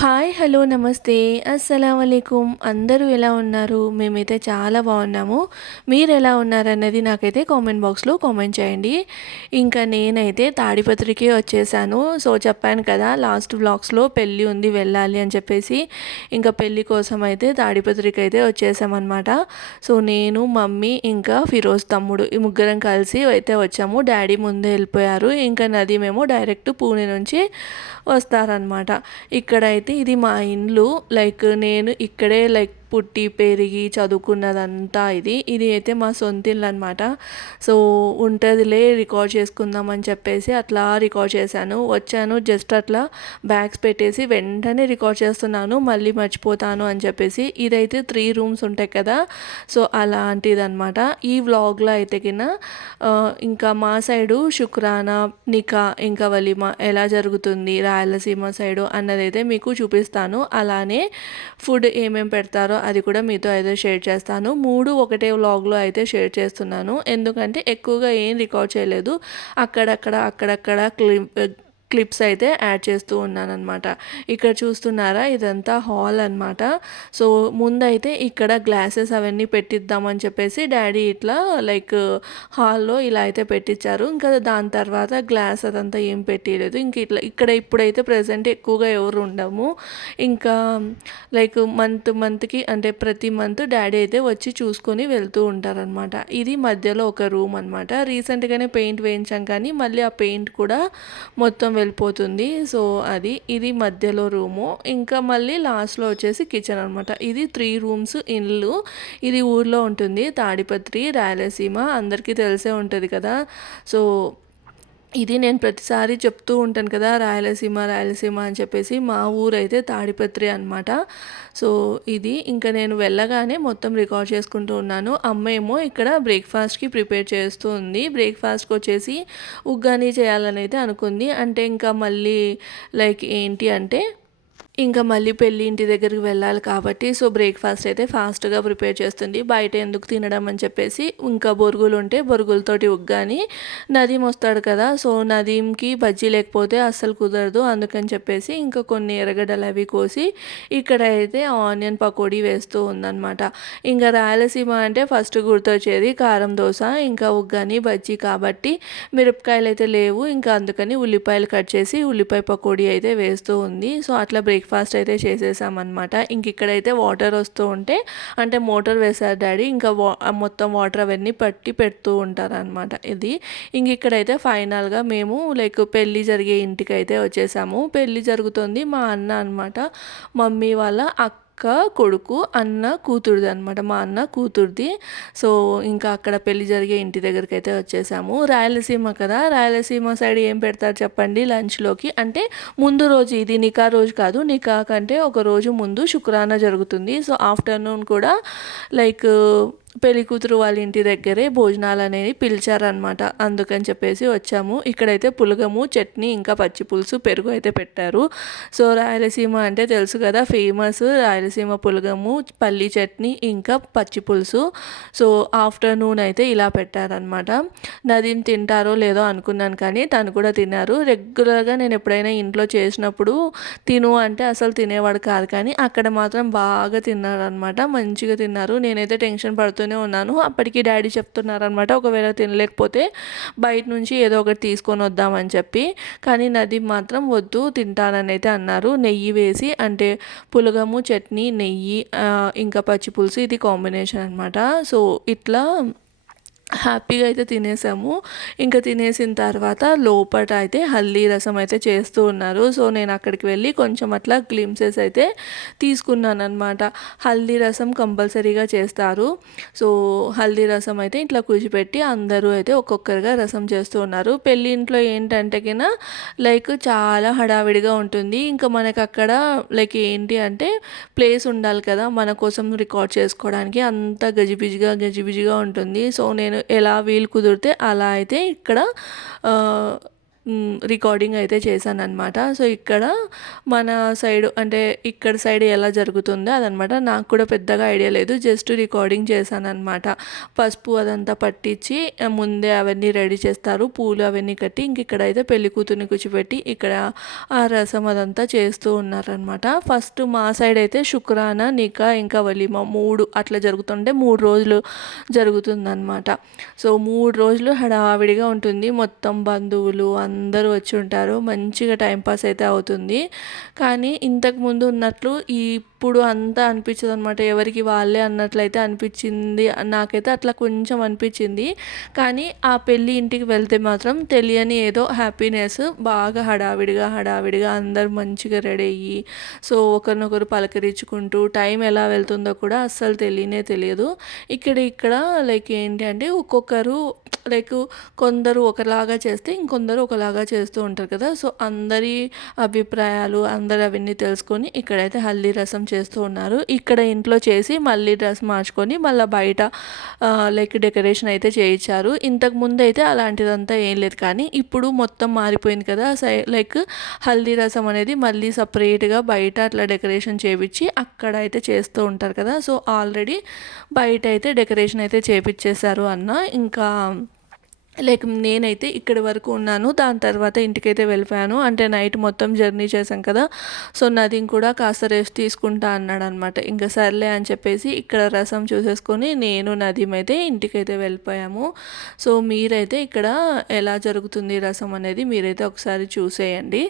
Hi, hello, నమస్తే, అస్సలామలైకుం. అందరూ ఎలా ఉన్నారు? మేమైతే చాలా బాగున్నాము. మీరు ఎలా ఉన్నారన్నది నాకైతే కామెంట్ బాక్స్లో కామెంట్ చేయండి. ఇంకా నేనైతే తాడిపత్రికి వచ్చేసాను. సో చెప్పాను కదా లాస్ట్ వ్లాగ్స్లో పెళ్ళి ఉంది వెళ్ళాలి అని చెప్పేసి. ఇంకా పెళ్ళి కోసం అయితే తాడిపత్రికి అయితే వచ్చేసామన్నమాట. సో నేను, మమ్మీ, ఇంకా ఫిరోజ్ తమ్ముడు ఈ ముగ్గురం కలిసి అయితే వచ్చాము. డాడీ ముందే వెళ్ళిపోయారు. ఇంకా నదీమేమో డైరెక్ట్ పూణే నుంచి వస్తారనమాట. ఇక్కడైతే ఇది మా ఇల్లు. నేను ఇక్కడే పుట్టి పెరిగి చదువుకున్నదంతా ఇది అయితే మా సొంత ఇల్లు అనమాట. సో ఉంటుందిలే రికార్డ్ చేసుకుందామని చెప్పేసి అట్లా రికార్డ్ చేశాను. వచ్చాను జస్ట్ అట్లా బ్యాగ్స్ పెట్టేసి వెంటనే రికార్డ్ చేస్తున్నాను, మళ్ళీ మర్చిపోతాను అని చెప్పేసి. ఇదైతే 3 రూమ్స్ ఉంటాయి కదా, సో అలాంటిది అనమాట. ఈ వ్లాగ్లో అయితే ఇంకా మా సైడు శుక్రానా, నికా, ఇంకా వలిమా ఎలా జరుగుతుంది రాయలసీమ సైడు అన్నదైతే మీకు చూపిస్తాను. అలానే ఫుడ్ ఏమేమి పెడతారో అది కూడా మీతో అయితే షేర్ చేస్తాను. 3 ఒకటే వ్లాగ్లో అయితే షేర్ చేస్తున్నాను, ఎందుకంటే ఎక్కువగా ఏం రికార్డ్ చేయలేదు. అక్కడక్కడ క్లిప్స్ అయితే యాడ్ చేస్తూ ఉన్నానన్నమాట. ఇక్కడ చూస్తున్నారా, ఇదంతా హాల్ అనమాట. సో ముందైతే ఇక్కడ గ్లాసెస్ అవన్నీ పెట్టిద్దామని చెప్పేసి డాడీ ఇట్లా హాల్లో ఇలా అయితే పెట్టించారు. ఇంకా దాని తర్వాత గ్లాస్ అదంతా ఏం పెట్టలేదు. ఇంక ఇక్కడ ఇప్పుడైతే ప్రజెంట్ ఎక్కువగా ఎవరు ఉండము. ఇంకా మంత్కి అంటే ప్రతి మంత్ డాడీ అయితే వచ్చి చూసుకొని వెళ్తూ ఉంటారనమాట. ఇది మధ్యలో ఒక రూమ్ అనమాట. రీసెంట్గానే పెయింట్ వేయించాం, కానీ మళ్ళీ ఆ పెయింట్ కూడా మొత్తం వెళ్ళిపోతుంది. సో ఇది మధ్యలో రూము. ఇంకా మళ్ళీ లాస్ట్లో వచ్చేసి కిచెన్ అనమాట. ఇది 3 రూమ్స్ ఇల్లు. ఇది ఊర్లో ఉంటుంది, తాడిపత్రి, రాయలసీమ, అందరికీ తెలిసే ఉంటుంది కదా. సో ఇది నేను ప్రతిసారి చెప్తూ ఉంటాను కదా, రాయలసీమ అని చెప్పేసి. మా ఊరైతే తాడిపత్రి అనమాట. సో ఇది ఇంకా నేను వెళ్ళగానే మొత్తం రికార్డ్ చేసుకుంటూ ఉన్నాను. అమ్మ ఏమో ఇక్కడ బ్రేక్ఫాస్ట్కి ప్రిపేర్ చేస్తూ ఉంది. బ్రేక్ఫాస్ట్కి వచ్చేసి ఉగ్గాని చేయాలని అయితే అనుకుంది. అంటే ఇంకా మళ్ళీ ఏంటి అంటే ఇంకా మళ్ళీ పెళ్ళి ఇంటి దగ్గరికి వెళ్ళాలి కాబట్టి సో బ్రేక్ఫాస్ట్ అయితే ఫాస్ట్గా ప్రిపేర్ చేస్తుంది. బయట ఎందుకు తినడం అని చెప్పేసి ఇంకా బొరుగులు ఉంటే బొరుగులతోటి ఉగ్గాని. నదీం వస్తాడు కదా, సో నదీంకి బజ్జీ లేకపోతే అస్సలు కుదరదు. అందుకని చెప్పేసి ఇంకా కొన్ని ఎర్రగడ్డలు అవి కోసి ఇక్కడ అయితే ఆనియన్ పకోడీ వేస్తూ ఉందన్నమాట. ఇంకా రాయలసీమ అంటే ఫస్ట్ గుర్తొచ్చేది కారం దోశ, ఇంకా ఉగ్గాని, బజ్జీ కాబట్టి మిరపకాయలు అయితే లేవు. ఇంకా అందుకని ఉల్లిపాయలు కట్ చేసి ఉల్లిపాయ పకోడీ అయితే వేస్తూ ఉంది. సో అట్లా బ్రేక్ఫాస్ట్ అయితే చేసేసామన్నమాట. ఇంక ఇక్కడైతే వాటర్ వస్తూ ఉంటే అంటే మోటార్ వేశారు డాడీ, ఇంకా మొత్తం వాటర్ అవన్నీ పట్టి పెడుతూ ఉంటారనమాట. ఇంక ఇక్కడైతే ఫైనల్గా మేము పెళ్ళి జరిగే ఇంటికి అయితే వచ్చేసాము. పెళ్ళి జరుగుతుంది మా అన్న అనమాట, మమ్మీ వాళ్ళ అక్క కొడుకు, అన్న కూతురుది అనమాట, మా అన్న కూతురుది. సో ఇంకా అక్కడ పెళ్ళి జరిగే ఇంటి దగ్గరికి అయితే వచ్చేసాము. రాయలసీమ కదా, రాయలసీమ సైడ్ ఏం పెడతారు చెప్పండి లంచ్లోకి అంటే ముందు రోజు. ఇది నికా రోజు కాదు, నికా కంటే ఒక రోజు ముందు శుక్రానా జరుగుతుంది. సో ఆఫ్టర్నూన్ కూడా పెళ్లి కూతురు వాళ్ళ ఇంటి దగ్గరే భోజనాలు అనేది పిలిచారనమాట. అందుకని చెప్పేసి వచ్చాము. ఇక్కడైతే పులగము, చట్నీ, ఇంకా పచ్చి పులుసు, పెరుగు అయితే పెట్టారు. సో రాయలసీమ అంటే తెలుసు కదా, ఫేమస్ రాయలసీమ పులగము, పల్లి చట్నీ, ఇంకా పచ్చి పులుసు. సో ఆఫ్టర్నూన్ అయితే ఇలా పెట్టారనమాట. నదీం తింటారో లేదో అనుకున్నాను, కానీ తను కూడా తిన్నారు. రెగ్యులర్గా నేను ఎప్పుడైనా ఇంట్లో చేసినప్పుడు తిను అంటే అసలు తినేవాడు కాదు, కానీ అక్కడ మాత్రం బాగా తిన్నారనమాట, మంచిగా తిన్నారు. నేనైతే టెన్షన్ పడుతూనే ఉన్నాను. అప్పటికి డాడీ చెప్తున్నారనమాట, ఒకవేళ తినలేకపోతే బయట నుంచి ఏదో ఒకటి తీసుకొని వద్దామని చెప్పి. కానీ నదీ మాత్రం వద్దు తింటానని అయితే అన్నారు. నెయ్యి వేసి అంటే పులగము, చట్నీ, నెయ్యి, ఇంకా పచ్చి పులుసు, ఇది కాంబినేషన్ అనమాట. సో ఇట్లా హ్యాపీగా అయితే తినేసాము. ఇంకా తినేసిన తర్వాత లోపల అయితే హల్దీ రసం అయితే చేస్తూ ఉన్నారు. సో నేను అక్కడికి వెళ్ళి కొంచెం అట్లా గ్లిమ్సెస్ అయితే తీసుకున్నాను అనమాట. హల్దీ రసం కంపల్సరీగా చేస్తారు. సో హల్దీ రసం అయితే ఇట్లా కూర్చిపెట్టి అందరూ అయితే ఒక్కొక్కరుగా రసం చేస్తూ ఉన్నారు. పెళ్ళి ఇంట్లో ఏంటంటే చాలా హడావిడిగా ఉంటుంది. ఇంకా మనకు అక్కడ ఏంటి అంటే ప్లేస్ ఉండాలి కదా మన కోసం రికార్డ్ చేసుకోవడానికి, అంత గజిబిజిగా ఉంటుంది. సో నేను ఎలా వీలు కుదిరితే అలా అయితే ఇక్కడ రికార్డింగ్ అయితే చేశాననమాట. సో, ఇక్కడ మన సైడు అంటే ఇక్కడ సైడ్ ఎలా జరుగుతుందో అదనమాట. నాకు కూడా పెద్దగా ఐడియా లేదు. జస్ట్ రికార్డింగ్ చేశాననమాట. పసుపు అదంతా పట్టించి ముందే అవన్నీ రెడీ చేస్తారు. పూలు అవన్నీ కట్టి ఇక్కడైతే పెళ్లి కూతుర్ని కూర్చోపెట్టి ఇక్కడ ఆ రసం అదంతా చేస్తూ ఉన్నారనమాట. ఫస్ట్ మా సైడ్ అయితే శుక్రాన, నికా ఇంకా వలీమా 3 అట్లా జరుగుతుంటే 3 రోజులు జరుగుతుందనమాట. సో 3 రోజులు హడావిడిగా ఉంటుంది. మొత్తం బంధువులు అందరూ వచ్చి ఉంటారు. మంచిగా టైంపాస్ అయితే అవుతుంది. కానీ ఇంతకుముందు ఉన్నట్లు ఇప్పుడు అంతా అనిపించదు అనమాట. ఎవరికి వాళ్ళే అన్నట్లయితే అనిపించింది. నాకైతే అట్లా కొంచెం అనిపించింది. కానీ ఆ పెళ్ళి ఇంటికి వెళ్తే మాత్రం తెలియని ఏదో హ్యాపీనెస్, బాగా హడావిడిగా అందరూ మంచిగా రెడీ అయ్యి సో ఒకరినొకరు పలకరించుకుంటూ టైం ఎలా వెళ్తుందో కూడా అస్సలు తెలియదు. ఇక్కడ లైక్ ఏంటి అంటే ఒక్కొక్కరు లైక్ కొందరు ఒకలాగా చేస్తే ఇంకొందరు ఒకలాగా చేస్తూ ఉంటారు కదా. సో అందరి అభిప్రాయాలు అందరు అవన్నీ తెలుసుకొని ఇక్కడైతే హల్దీ రసం చేస్తూ ఉన్నారు. ఇక్కడ ఇంట్లో చేసి మళ్ళీ డ్రెస్ మార్చుకొని మళ్ళీ బయట లైక్ డెకరేషన్ అయితే చేయించారు. ఇంతకుముందు అయితే అలాంటిదంతా ఏం లేదు. కానీ ఇప్పుడు మొత్తం మారిపోయింది కదా. లైక్ హల్దీ రసం అనేది మళ్ళీ సపరేట్గా బయట అట్లా డెకరేషన్ చేయించి అక్కడ అయితే చేస్తూ ఉంటారు కదా. సో ఆల్రెడీ బయట అయితే డెకరేషన్ అయితే చేపించేశారు అన్న. ఇంకా లైక్ నేనైతే ఇక్కడి వరకు ఉన్నాను. దాని తర్వాత ఇంటికైతే వెళ్ళిపోయాను. అంటే నైట్ మొత్తం జర్నీ చేశాం కదా. సో నదీం కూడా కాస్త రెస్ట్ తీసుకుంటా అన్నాడు అనమాట. ఇంకా సర్లే అని చెప్పేసి ఇక్కడ రసం చూసేసుకొని నేను నదీం అయితే ఇంటికైతే వెళ్ళిపోయాము. సో మీరైతే ఇక్కడ ఎలా జరుగుతుంది రసం అనేది మీరైతే ఒకసారి చూసేయండి.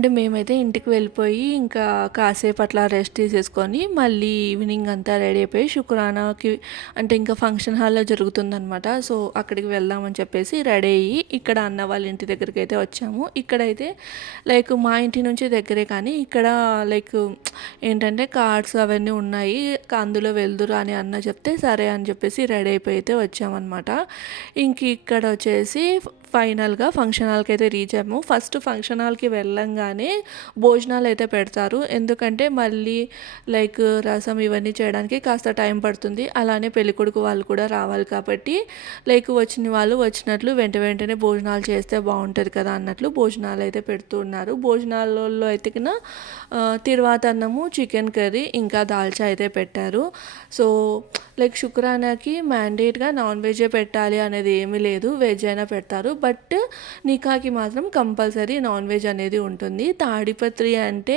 అండ్ మేమైతే ఇంటికి వెళ్ళిపోయి ఇంకా కాసేపు అట్లా రెస్ట్ తీసేసుకొని మళ్ళీ ఈవినింగ్ అంతా రెడీ అయిపోయి శుక్రానాకి అంటే ఇంకా ఫంక్షన్ హాల్లో జరుగుతుందనమాట. సో అక్కడికి వెళ్దామని చెప్పేసి రెడీ అయ్యి ఇక్కడ అన్న వాళ్ళ ఇంటి దగ్గరికి అయితే వచ్చాము. ఇక్కడైతే లైక్ మా ఇంటి నుంచి దగ్గరే కానీ ఇక్కడ లైక్ ఏంటంటే కార్డ్స్ అవన్నీ ఉన్నాయి, అందులో వెళ్దురు అని అన్న చెప్తే సరే అని చెప్పేసి రెడీ అయిపోయి అయితే వచ్చామన్నమాట. ఇంక ఇక్కడ వచ్చేసి ఫైనల్గా ఫంక్షన్ హాల్కి అయితే రీచ్ అయ్యాము. ఫస్ట్ ఫంక్షన్ హాల్కి వెళ్ళంగానే భోజనాలు అయితే పెడతారు, ఎందుకంటే మళ్ళీ లైక్ రసం ఇవన్నీ చేయడానికి కాస్త టైం పడుతుంది. అలానే పెళ్ళికొడుకు వాళ్ళు కూడా రావాలి కాబట్టి లైక్ వచ్చిన వాళ్ళు వచ్చినట్లు వెంటనే భోజనాలు చేస్తే బాగుంటుంది కదా అన్నట్లు భోజనాలు అయితే పెడుతూ ఉన్నారు. భోజనాలలో అయితే కింద తిరువాత అన్నము, చికెన్ కర్రీ ఇంకా దాల్చా అయితే పెట్టారు. సో లైక్ శుక్రానాకి మ్యాండేట్గా నాన్ వెజే పెట్టాలి అనేది ఏమీ లేదు, వెజ్ అయినా పెడతారు. బట్ నికాకి మాత్రం కంపల్సరీ నాన్ వెజ్ అనేది ఉంటుంది. తాడిపత్రి అంటే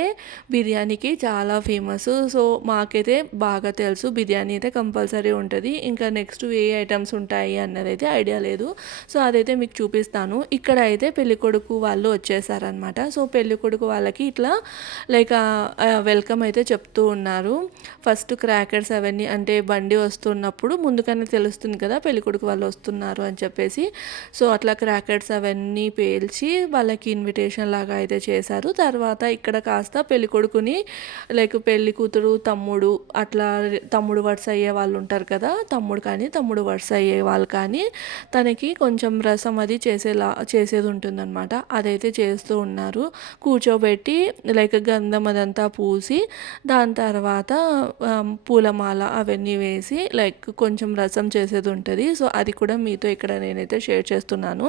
బిర్యానీకి చాలా ఫేమస్. సో మాకైతే బాగా తెలుసు బిర్యానీ అయితే కంపల్సరీ ఉంటుంది. ఇంకా నెక్స్ట్ ఏ ఐటమ్స్ ఉంటాయి అన్నది అయితే ఐడియా లేదు. సో అదైతే మీకు చూపిస్తాను. ఇక్కడ అయితే పెళ్ళికొడుకు వాళ్ళు వచ్చేసారనమాట. సో పెళ్ళికొడుకు వాళ్ళకి ఇట్లా లైక్ వెల్కమ్ అయితే చెప్తూ ఉన్నారు. ఫస్ట్ క్రాకర్స్ అవన్నీ అంటే బండి వస్తున్నప్పుడు ముందుగానే తెలుస్తుంది కదా పెళ్ళికొడుకు వాళ్ళు వస్తున్నారు అని చెప్పేసి. సో అట్లా క్రాకర్స్ అవన్నీ పేల్చి వాళ్ళకి ఇన్విటేషన్ లాగా అయితే చేశారు. తర్వాత ఇక్కడ కాస్త పెళ్ళికొడుకుని లైక్ పెళ్ళి కూతురు తమ్ముడు అట్లా తమ్ముడు వరుస అయ్యే వాళ్ళు ఉంటారు కదా, తమ్ముడు కానీ తమ్ముడు వరుస అయ్యే వాళ్ళు కానీ తనకి కొంచెం రసం అది చేసేది ఉంటుందన్నమాట. అదైతే చేస్తూ ఉన్నారు. కూర్చోబెట్టి లైక్ గంధం అదంతా పూసి దాని తర్వాత పూలమాల అవన్నీ వేసి లైక్ కొంచెం రసం చేసేది ఉంటుంది. సో అది కూడా మీతో ఇక్కడ నేనైతే షేర్ చేస్తున్నాను.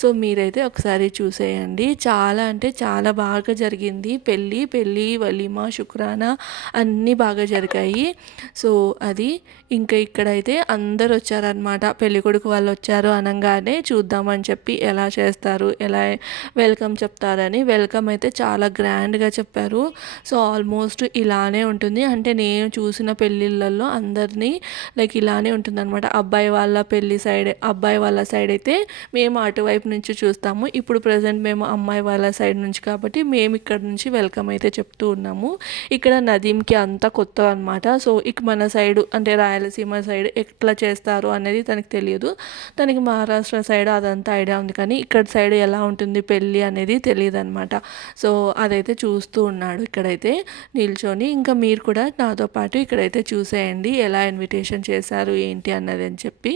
సో మీరైతే ఒకసారి చూసేయండి. చాలా అంటే చాలా బాగా జరిగింది పెళ్ళి వలీమా శుక్రానా అన్నీ బాగా జరిగాయి. సో అది ఇంకా ఇక్కడైతే అందరు వచ్చారనమాట. పెళ్ళికొడుకు వాళ్ళు వచ్చారు అనగానే చూద్దామని చెప్పి ఎలా చేస్తారు, ఎలా వెల్కమ్ చెప్తారని వెల్కమ్ అయితే చాలా గ్రాండ్గా చెప్పారు. సో ఆల్మోస్ట్ ఇలానే ఉంటుంది, అంటే నేను చూసిన పెళ్ళిళ్ళల్లో అందరినీ లైక్ ఇలానే ఉంటుందన్నమాట. అబ్బాయి వాళ్ళ సైడ్ అయితే మేము అటువైపు నుంచి చూస్తాము. ఇప్పుడు ప్రజెంట్ మేము అమ్మాయి వాళ్ళ సైడ్ నుంచి కాబట్టి మేము ఇక్కడ నుంచి వెల్కమ్ అయితే చెప్తూ ఉన్నాము. ఇక్కడ నదీంకి అంతా కొత్త అనమాట. సో ఇక మన సైడు అంటే రాయలసీమ సైడ్ ఎట్లా చేస్తారు అనేది తనకి తెలియదు. తనకి మహారాష్ట్ర సైడ్ అదంతా ఐడియా ఉంది, కానీ ఇక్కడ సైడ్ ఎలా ఉంటుంది పెళ్ళి అనేది తెలియదు అనమాట. సో అదైతే చూస్తూ ఉన్నాడు ఇక్కడైతే నిల్చొని. ఇంకా మీరు కూడా నాతో పాటు ఇక్కడైతే చూసేయండి ఎలా ఇన్విటేషన్ చేశారు ఏంటి అన్నది అని చెప్పి.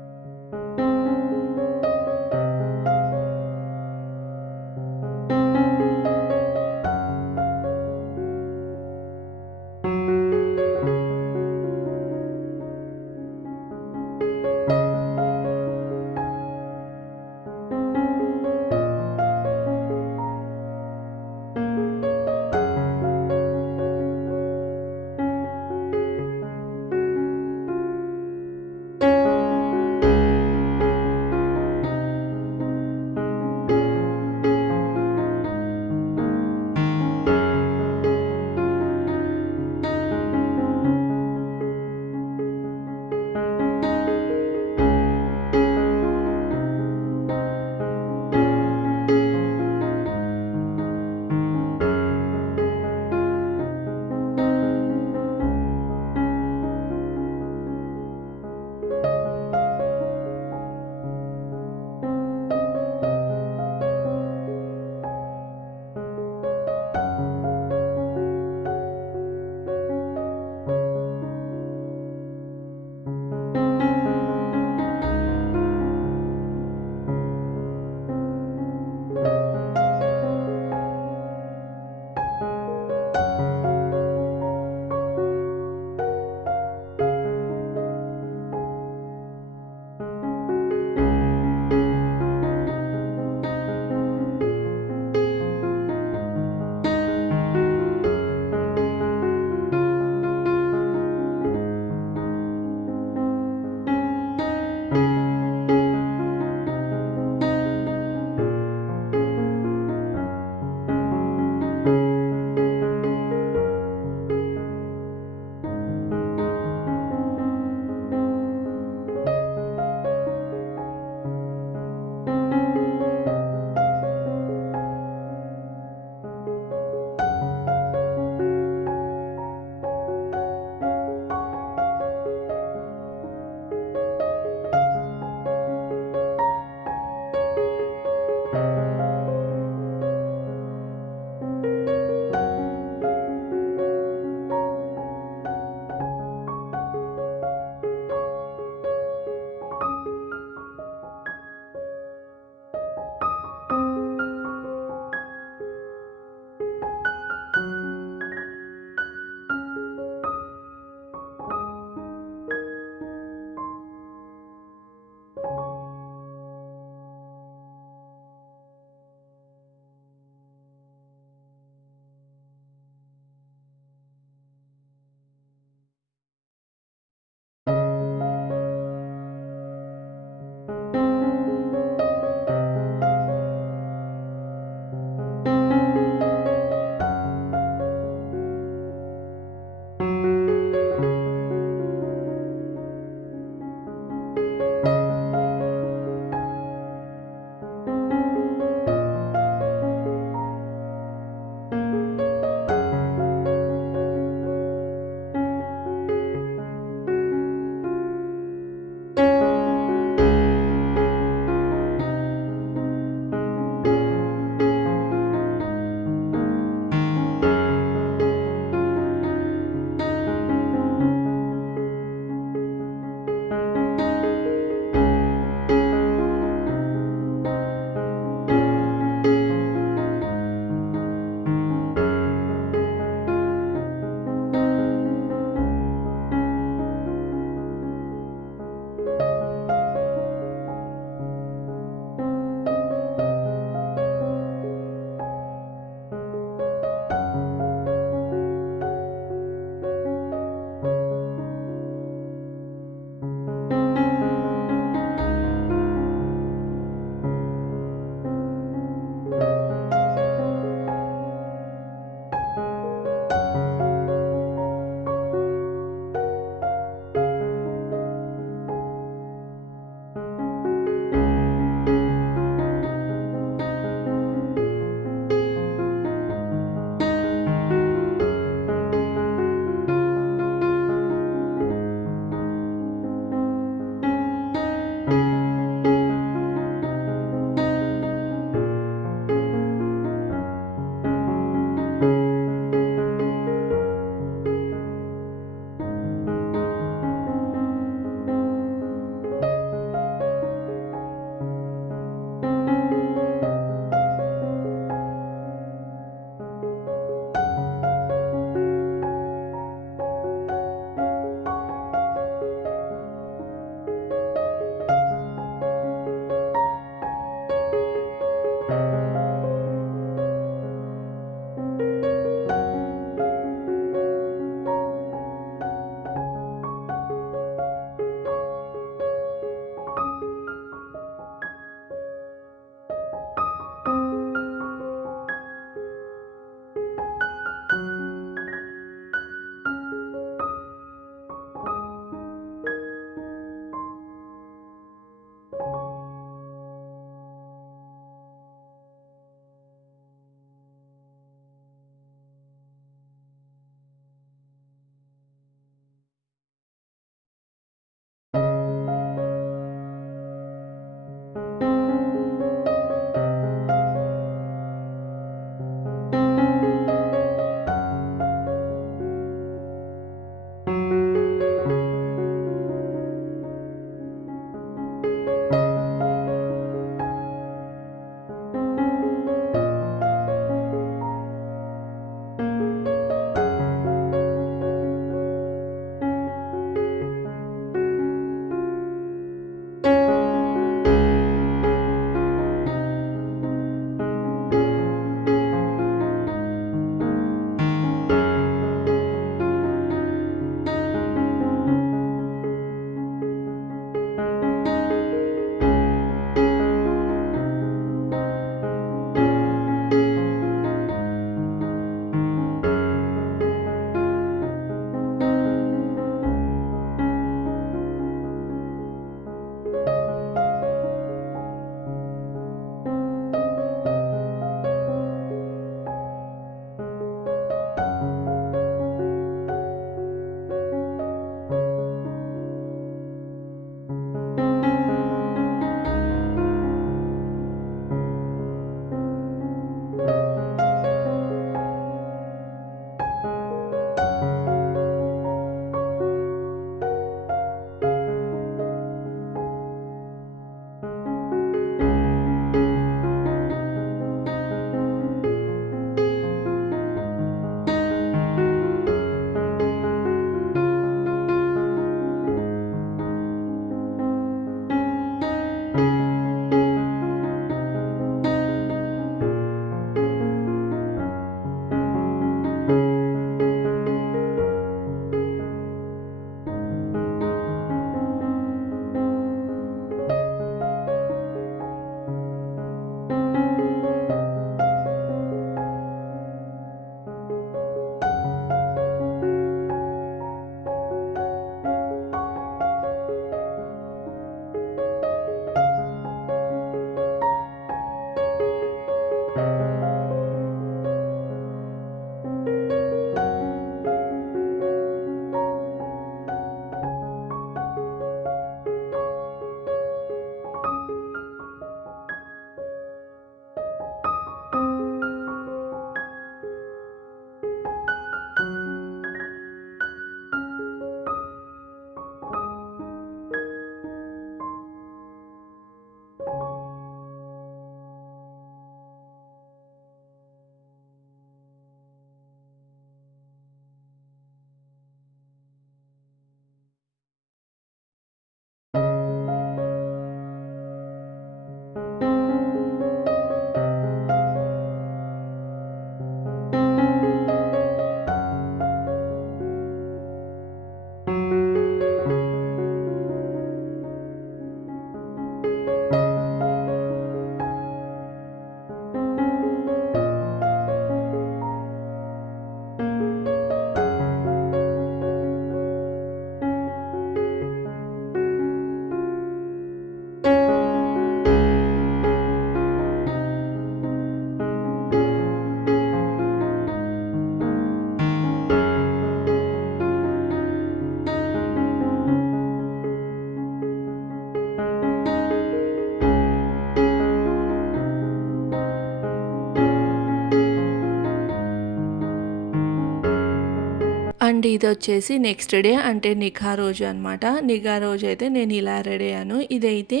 అండ్ ఇదొచ్చేసి నెక్స్ట్ డే అంటే నిఘా రోజు అనమాట. నిఘా రోజు అయితే నేను ఇలా రెడీ అయ్యాను. ఇదైతే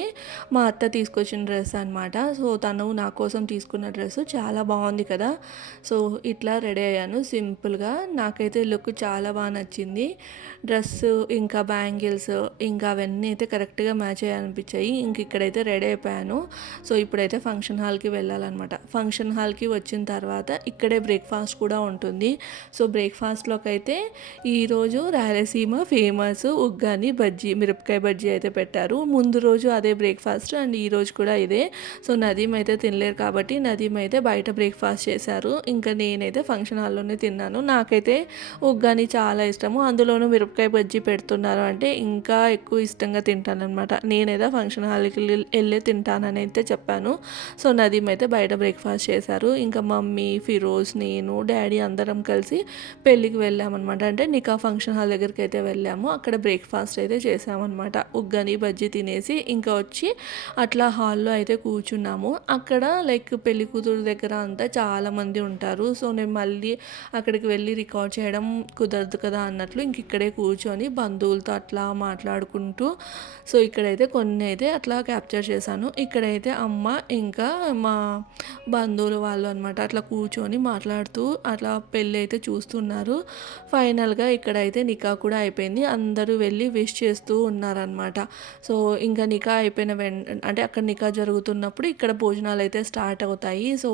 మా అత్త తీసుకొచ్చిన డ్రెస్ అనమాట. సో తను నా కోసం తీసుకున్న డ్రెస్ చాలా బాగుంది కదా. సో ఇట్లా రెడీ అయ్యాను సింపుల్గా. నాకైతే లుక్ చాలా బాగా నచ్చింది. డ్రెస్ ఇంకా బ్యాంగిల్స్ ఇంకా అవన్నీ అయితే కరెక్ట్గా మ్యాచ్ అయ్యాయనిపించాయి. ఇంక ఇక్కడైతే రెడీ అయిపోయాను. సో ఇప్పుడైతే ఫంక్షన్ హాల్కి వెళ్ళాలన్నమాట. ఫంక్షన్ హాల్కి వచ్చిన తర్వాత ఇక్కడే బ్రేక్ఫాస్ట్ కూడా ఉంటుంది. సో బ్రేక్ఫాస్ట్లోకి అయితే ఈరోజు రాయలసీమ ఫేమస్ ఉగ్గాని బజ్జీ, మిరపకాయ బజ్జీ అయితే పెట్టారు. ముందు రోజు అదే బ్రేక్ఫాస్ట్ అండ్ ఈరోజు కూడా ఇదే. సో నదీమ్ అయితే తినలేరు కాబట్టి నదీమ్ అయితే బయట బ్రేక్ఫాస్ట్ చేశారు. ఇంకా నేనైతే ఫంక్షన్ హాల్లోనే తిన్నాను. నాకైతే ఉగ్గాని చాలా ఇష్టము. అందులోనూ మిరపకాయ బజ్జీ పెడుతున్నారు అంటే ఇంకా ఎక్కువ ఇష్టంగా తింటాను అనమాట. నేనైతే ఫంక్షన్ హాల్కి వెళ్ళి తింటానని అయితే చెప్పాను. సో నదీమ్ అయితే బయట బ్రేక్ఫాస్ట్ చేశారు. ఇంకా మమ్మీ, ఫిరోజ్, నేను, డాడీ అందరం కలిసి పెళ్ళికి వెళ్ళామన్నమాట. అంటే నికా ఫంక్షన్ హాల్ దగ్గరికి అయితే వెళ్ళాము. అక్కడ బ్రేక్ఫాస్ట్ అయితే చేసామన్నమాట. ఉగ్గని బజ్జీ తినేసి ఇంకా వచ్చి అట్లా హాల్లో అయితే కూర్చున్నాము. అక్కడ లైక్ పెళ్లి కూతురు దగ్గర అంతా చాలామంది ఉంటారు. సో నేను మళ్ళీ అక్కడికి వెళ్ళి రికార్డ్ చేయడం కుదరదు కదా అన్నట్లు ఇంక ఇక్కడే కూర్చొని బంధువులతో అట్లా మాట్లాడుకుంటూ సో ఇక్కడైతే కొన్ని అయితే అట్లా క్యాప్చర్ చేశాను. ఇక్కడైతే అమ్మ ఇంకా మా బంధువులు వాళ్ళు అనమాట అట్లా కూర్చొని మాట్లాడుతూ అట్లా పెళ్ళి అయితే చూస్తున్నారు. ఫైనల్గా ఇక్కడైతే నికా కూడా అయిపోయింది. అందరూ వెళ్ళి విష్ చేస్తూ ఉన్నారనమాట. సో ఇంకా నికా అయిపోయిన అంటే అక్కడ నికా జరుగుతున్నప్పుడు ఇక్కడ భోజనాలు అయితే స్టార్ట్ అవుతాయి. సో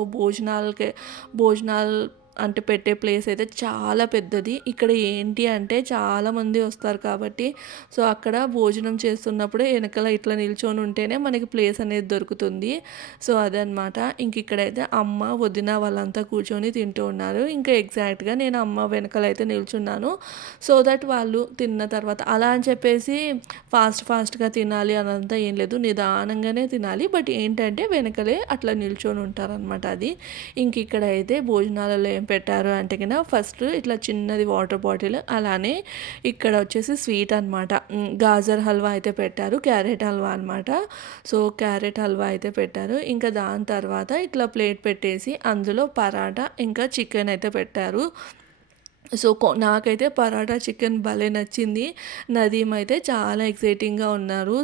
భోజనాలు అంటే పెట్టే ప్లేస్ అయితే చాలా పెద్దది. ఇక్కడ ఏంటి అంటే చాలామంది వస్తారు కాబట్టి సో అక్కడ భోజనం చేస్తున్నప్పుడే వెనకాల ఇట్లా నిల్చొని ఉంటేనే మనకి ప్లేస్ అనేది దొరుకుతుంది. సో అదనమాట. ఇంక ఇక్కడైతే అమ్మ వదిన వాళ్ళంతా కూర్చొని తింటూ ఉన్నారు. ఇంకా ఎగ్జాక్ట్గా నేను అమ్మ వెనకాల అయితే నిల్చున్నాను. సో దట్ వాళ్ళు తిన్న తర్వాత అలా అని చెప్పేసి ఫాస్ట్గా తినాలి అనంతా ఏం లేదు, నిదానంగానే తినాలి. బట్ ఏంటంటే వెనకలే అట్లా నిల్చొని ఉంటారనమాట. అది ఇంక ఇక్కడ అయితే భోజనాలలో పెట్టారు అంటే కన్నా ఫస్ట్ ఇట్లా చిన్నది వాటర్ బాటిల్, అలానే ఇక్కడ వచ్చేసి స్వీట్ అనమాట. గాజర్ హల్వా అయితే పెట్టారు, క్యారెట్ హల్వా అనమాట. సో క్యారెట్ హల్వా అయితే పెట్టారు. ఇంకా దాని తర్వాత ఇట్లా ప్లేట్ పెట్టేసి అందులో పరాటా ఇంకా చికెన్ అయితే పెట్టారు. సో నాకైతే పరాటా చికెన్ భలే నచ్చింది. నదీమ్ అయితే చాలా ఎక్సైటింగ్గా ఉన్నారు.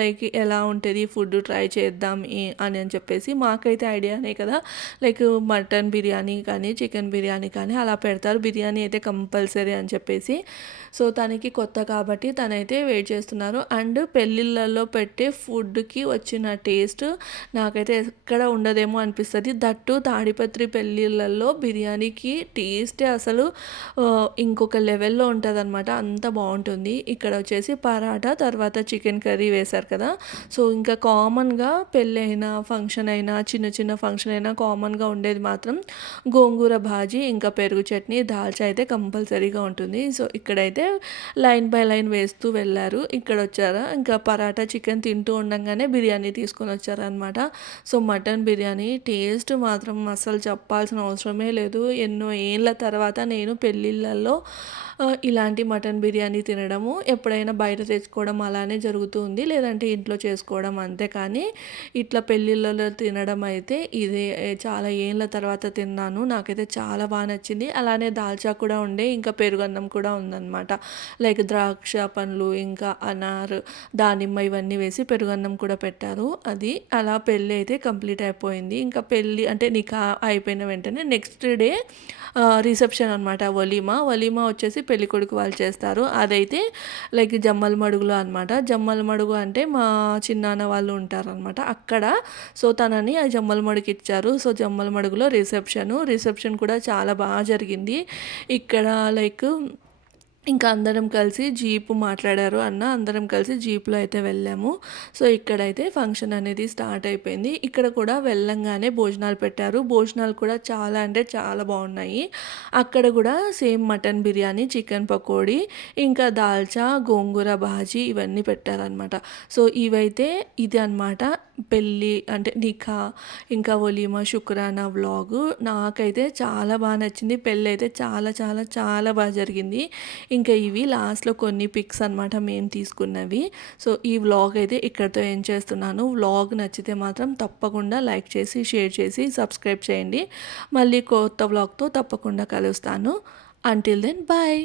లైక్ ఎలా ఉంటుంది ఫుడ్ ట్రై చేద్దాం అని చెప్పేసి. మాకైతే ఐడియానే కదా, లైక్ మటన్ బిర్యానీ కానీ చికెన్ బిర్యానీ కానీ అలా పెడతారు. బిర్యానీ అయితే కంపల్సరీ అని చెప్పేసి. సో తనకి కొత్త కాబట్టి తనైతే వెయిట్ చేస్తున్నారు. అండ్ పెళ్ళిళ్ళల్లో పెట్టే ఫుడ్కి వచ్చిన టేస్ట్ నాకైతే ఎక్కడ ఉండదేమో అనిపిస్తుంది. దట్టు తాడిపత్రి పెళ్ళిళ్ళల్లో బిర్యానీకి టేస్టే అసలు ఇంకొక లెవెల్లో ఉంటుంది అనమాట. అంత బాగుంటుంది. ఇక్కడ వచ్చేసి పరాటా తర్వాత చికెన్ కర్రీ వేశారు కదా. సో ఇంకా కామన్గా పెళ్ళి అయినా ఫంక్షన్ అయినా చిన్న ఫంక్షన్ అయినా కామన్గా ఉండేది మాత్రం గోంగూర భాజీ ఇంకా పెరుగు చట్నీ దాల్చా అయితే కంపల్సరీగా ఉంటుంది. సో ఇక్కడైతే లైన్ బై లైన్ వేస్తూ వెళ్ళారు. ఇక్కడ వచ్చారా ఇంకా పరాటా చికెన్ తింటూ ఉండగానే బిర్యానీ తీసుకొని వచ్చారనమాట. సో మటన్ బిర్యానీ టేస్ట్ మాత్రం అసలు చెప్పాల్సిన అవసరమే లేదు. ఎన్నో ఏళ్ళ తర్వాత నేను పెళ్ళిళ్ళల్లో ఇలాంటి మటన్ బిర్యానీ తినడము, ఎప్పుడైనా బయట తెచ్చుకోవడం అలానే జరుగుతుంది, లేదంటే ఇంట్లో చేసుకోవడం అంతే. కానీ ఇట్లా పెళ్ళిళ్ళలో తినడం అయితే ఇది చాలా ఏళ్ళ తర్వాత తిన్నాను. నాకైతే చాలా బాగా నచ్చింది. అలానే దాల్చా కూడా ఉండే, ఇంకా పెరుగన్నం కూడా ఉందన్నమాట. లైక్ ద్రాక్ష పండ్లు ఇంకా అనార్ దానిమ్మ ఇవన్నీ వేసి పెరుగన్నం కూడా పెట్టారు. అది అలా పెళ్ళి అయితే కంప్లీట్ అయిపోయింది. ఇంకా పెళ్ళి అంటే నికా అయిపోయిన వెంటనే నెక్స్ట్ డే రిసెప్షన్ అనమాట. వలీమా వచ్చేసి పెళ్ళికొడుకు వాళ్ళు చేస్తారు. అదైతే లైక్ జమ్మల మడుగులో అనమాట. జమ్మల మడుగు అంటే మా చిన్నాన్న వాళ్ళు ఉంటారనమాట అక్కడ. సో తనని ఆ జమ్మల మడుగు ఇచ్చారు. సో జమ్మల మడుగులో రిసెప్షన్ కూడా చాలా బాగా జరిగింది. ఇక్కడ లైక్ ఇంకా అందరం కలిసి జీపు మాట్లాడారు అందరం కలిసి జీప్లో అయితే వెళ్ళాము. సో ఇక్కడైతే ఫంక్షన్ అనేది స్టార్ట్ అయిపోయింది. ఇక్కడ కూడా వెళ్ళంగానే భోజనాలు పెట్టారు. భోజనాలు కూడా చాలా అంటే చాలా బాగున్నాయి. అక్కడ కూడా same mutton biryani, chicken pakodi ఇంకా దాల్చా, గోంగూర భాజీ ఇవన్నీ పెట్టారనమాట. సో ఇవైతే ఇది అనమాట పెళ్ళి అంటే నిఖా ఇంకా ఒలీమా శుక్రానా వ్లాగు. నాకైతే చాలా బాగా నచ్చింది. పెళ్ళి అయితే చాలా చాలా చాలా బాగా జరిగింది. ఇంకా ఇవి లాస్ట్లో కొన్ని పిక్స్ అనమాట మేము తీసుకున్నవి. సో ఈ వ్లాగ్ అయితే ఇక్కడితో ఏం చేస్తున్నాను. వ్లాగ్ నచ్చితే మాత్రం తప్పకుండా లైక్ చేసి షేర్ చేసి సబ్స్క్రైబ్ చేయండి. మళ్ళీ కొత్త వ్లాగ్తో తప్పకుండా కలుస్తాను. Until then bye.